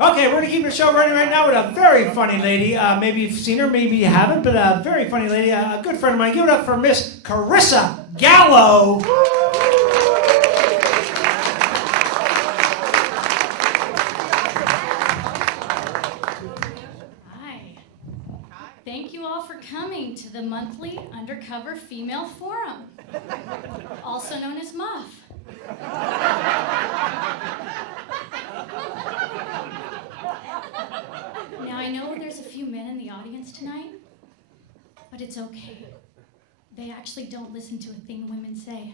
Okay, we're going to keep the show running right now with a very funny lady. Maybe you've seen her, maybe you haven't, but a very funny lady, a good friend of mine. Give it up for Miss Carissa Gallo. Hi. Thank you all for coming to the monthly Undercover Female Forum, also known as MUF. Now, I know there's a few men in the audience tonight, but it's okay. They actually don't listen to a thing women say.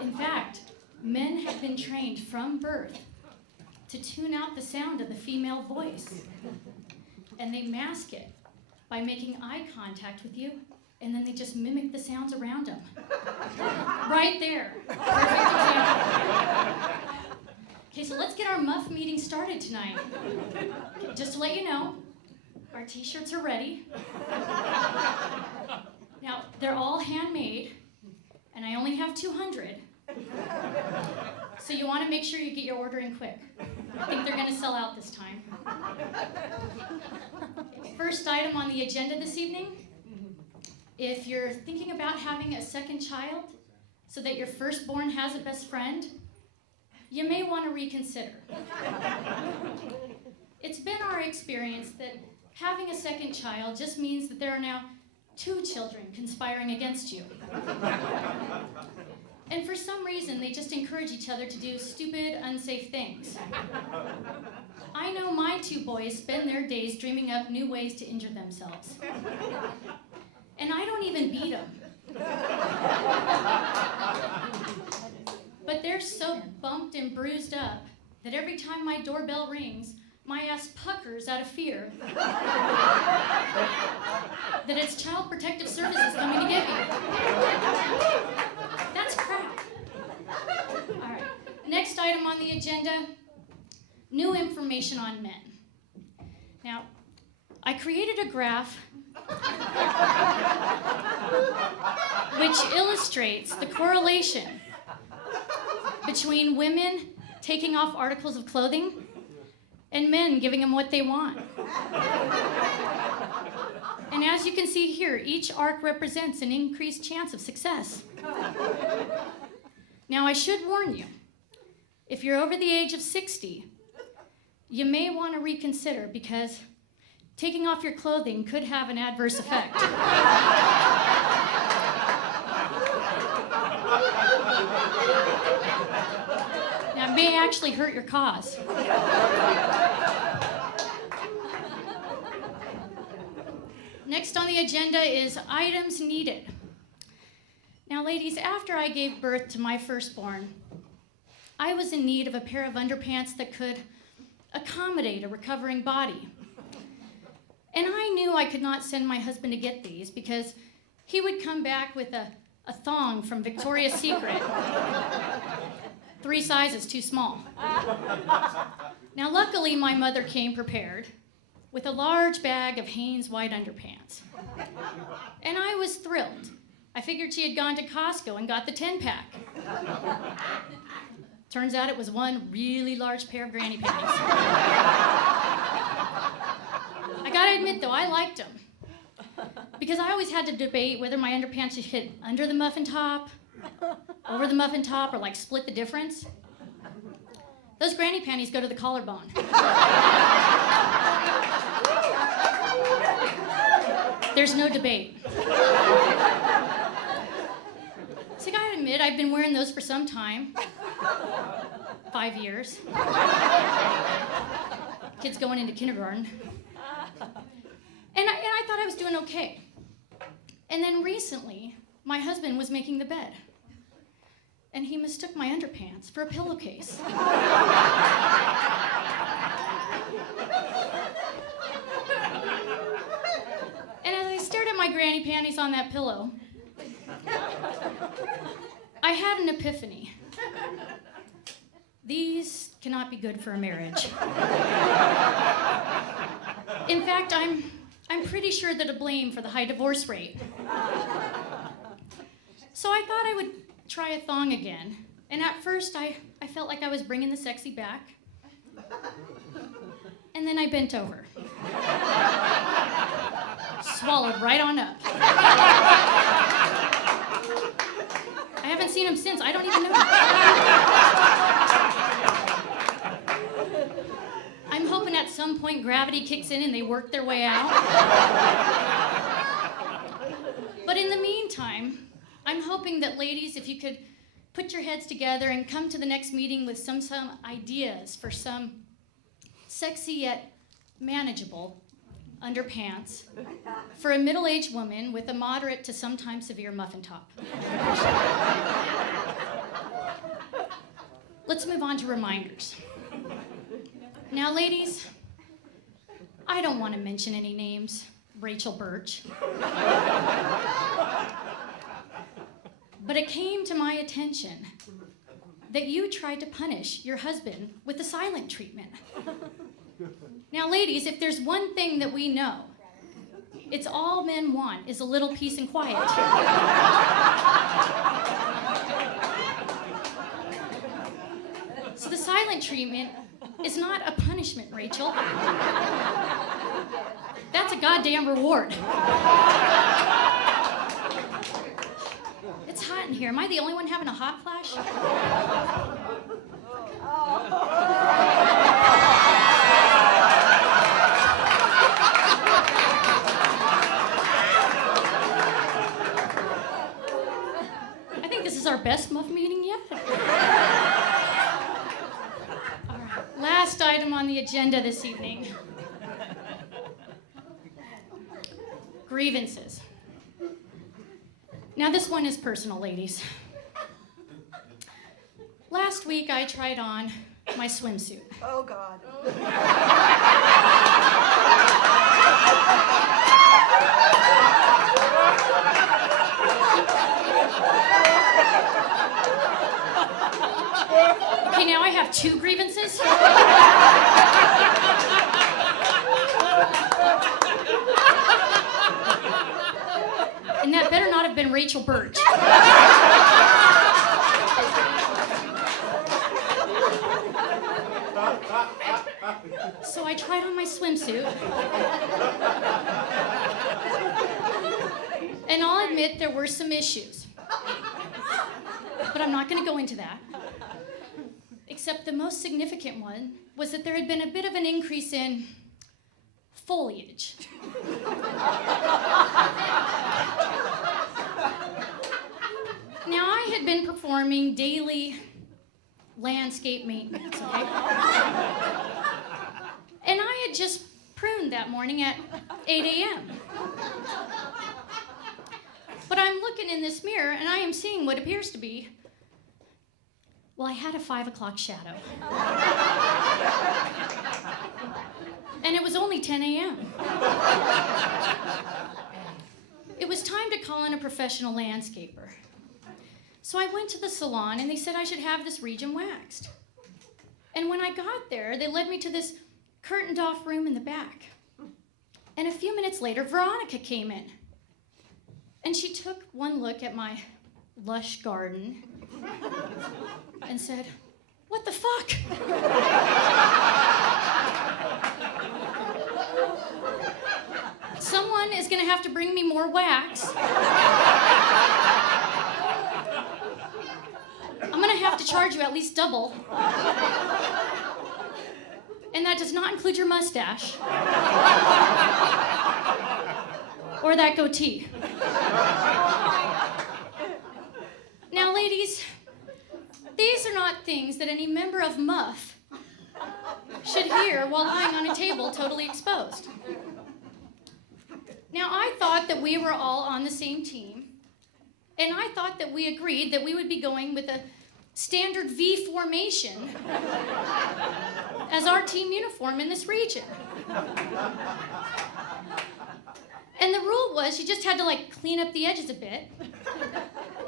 In fact, men have been trained from birth to tune out the sound of the female voice, and they mask it by making eye contact with you, and then they just mimic the sounds around them. Right there. Perfect example. Okay, so let's get our MUF meeting started tonight. Okay, just to let you know, our t-shirts are ready. Now, they're all handmade, and I only have 200. So you want to make sure you get your order in quick. I think they're going to sell out this time. First item on the agenda this evening, if you're thinking about having a second child so that your firstborn has a best friend, you may want to reconsider. It's been our experience that having a second child just means that there are now 2 children conspiring against you. And for some reason, they just encourage each other to do stupid, unsafe things. I know my 2 boys spend their days dreaming up new ways to injure themselves. And I don't even beat them. But they're so bumped and bruised up that every time my doorbell rings, my ass puckers out of fear that it's Child Protective Services coming to get me. That's crap. All right, next item on the agenda, new information on men. Now, I created a graph which illustrates the correlation between women taking off articles of clothing and men giving them what they want. And as you can see here, each arc represents an increased chance of success. Now, I should warn you, if you're over the age of 60, you may want to reconsider because taking off your clothing could have an adverse effect. Now, it may actually hurt your cause. Next on the agenda is items needed. Now, ladies, after I gave birth to my firstborn, I was in need of a pair of underpants that could accommodate a recovering body. And I knew I could not send my husband to get these because he would come back with a thong from Victoria's Secret. 3 sizes too small. Now, luckily, my mother came prepared with a large bag of Hanes white underpants. And I was thrilled. I figured she had gone to Costco and got the 10-pack. Turns out it was one really large pair of granny panties. I gotta admit, though, I liked them. Because I always had to debate whether my underpants should fit under the muffin top, over the muffin top, or like split the difference. Those granny panties go to the collarbone. There's no debate. So I gotta admit, I've been wearing those for some time. 5 years. Kids going into kindergarten. And I thought I was doing okay. And then recently, my husband was making the bed. And he mistook my underpants for a pillowcase. And as I stared at my granny panties on that pillow, I had an epiphany. These cannot be good for a marriage. In fact, I'm pretty sure they're to blame for the high divorce rate. So I thought I would try a thong again And at first, I felt like I was bringing the sexy back. And then I bent over. Swallowed right on up. I haven't seen him since. I don't even know. I'm hoping at some point gravity kicks in and they work their way out. But in the meantime, I'm hoping that ladies, if you could put your heads together and come to the next meeting with some ideas for some sexy yet manageable underpants for a middle-aged woman with a moderate to sometimes severe muffin top. Let's move on to reminders. Now, ladies, I don't want to mention any names, Rachel Birch. But it came to my attention that you tried to punish your husband with the silent treatment. Now, ladies, if there's one thing that we know, it's all men want is a little peace and quiet. So the silent treatment is not a punishment, Rachel. That's a goddamn reward. It's hot in here. Am I the only one having a hot flash? I think this is our best muff meeting yet. All right, last item on the agenda this evening. Grievances. Now, this one is personal, ladies. Last week, I tried on my swimsuit. Oh, God. Okay, now I have 2 grievances. And that better not have been Rachel Birch. So I tried on my swimsuit. And I'll admit there were some issues. But I'm not going to go into that. Except the most significant one was that there had been a bit of an increase in foliage. Now, I had been performing daily landscape maintenance, okay? And I had just pruned that morning at 8 a.m. But I'm looking in this mirror and I am seeing what appears to be, well, I had a 5 o'clock shadow. And it was only 10 a.m. It was time to call in a professional landscaper. So I went to the salon and they said I should have this region waxed. And when I got there, they led me to this curtained off room in the back. And a few minutes later, Veronica came in. And she took one look at my lush garden and said, "What the fuck?" Someone is gonna have to bring me more wax. I'm gonna have to charge you at least double. And that does not include your mustache. Or that goatee. Now, ladies, these are not things that any member of Muff should hear while lying on a table totally exposed. Now, I thought that we were all on the same team, and I thought that we agreed that we would be going with a standard V formation as our team uniform in this region. And the rule was you just had to, like, clean up the edges a bit,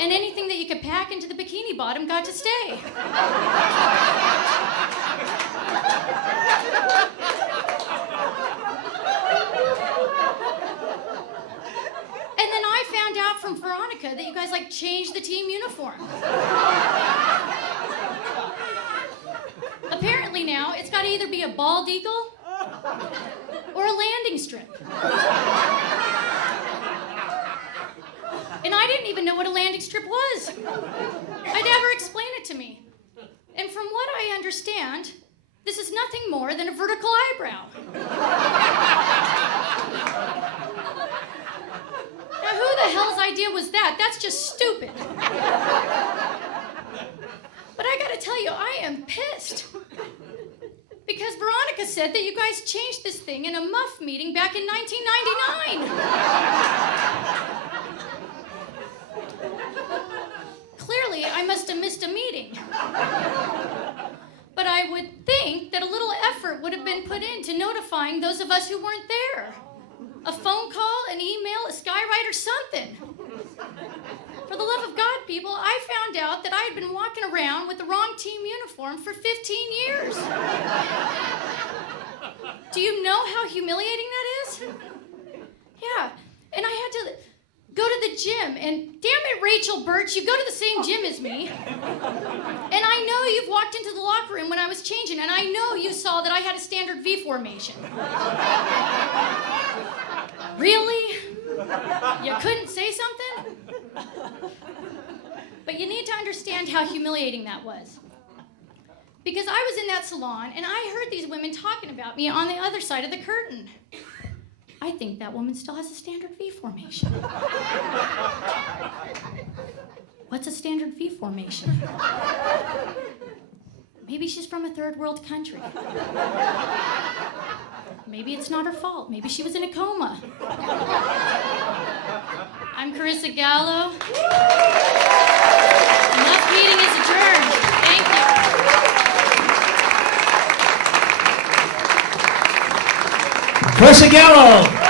and anything that you could pack into the bikini bottom got to stay. And then I found out from Veronica that you guys like changed the team uniform. Apparently now, it's got to either be a bald eagle or a landing strip. And I didn't even know what a landing strip was. I never explained it to me. And from what I understand, this is nothing more than a vertical eyebrow. Now, who the hell's idea was that? That's just stupid. But I gotta tell you, I am pissed. Because Veronica said that you guys changed this thing in a muff meeting back in 1999. Clearly, I must have missed a meeting. But I would think that a little effort would have been put into notifying those of us who weren't there. A phone call, an email, a skywrite, or something. For the love of God, people, I found out that I had been walking around with the wrong team uniform for 15 years. Do you know how humiliating that is? Yeah, and I had to go to the gym, and damn it, Rachel Birch, you go to the same gym as me. And I know you've walked into the locker room when I was changing, and I know you saw that I had a standard V formation. Really? You couldn't say something? But you need to understand how humiliating that was. Because I was in that salon, and I heard these women talking about me on the other side of the curtain. I think that woman still has a standard V formation. What's a standard V formation? Maybe she's from a third world country. Maybe it's not her fault. Maybe she was in a coma. I'm Carissa Gallo. Enough meeting is adjourned. Thank you. Carissa Gallo.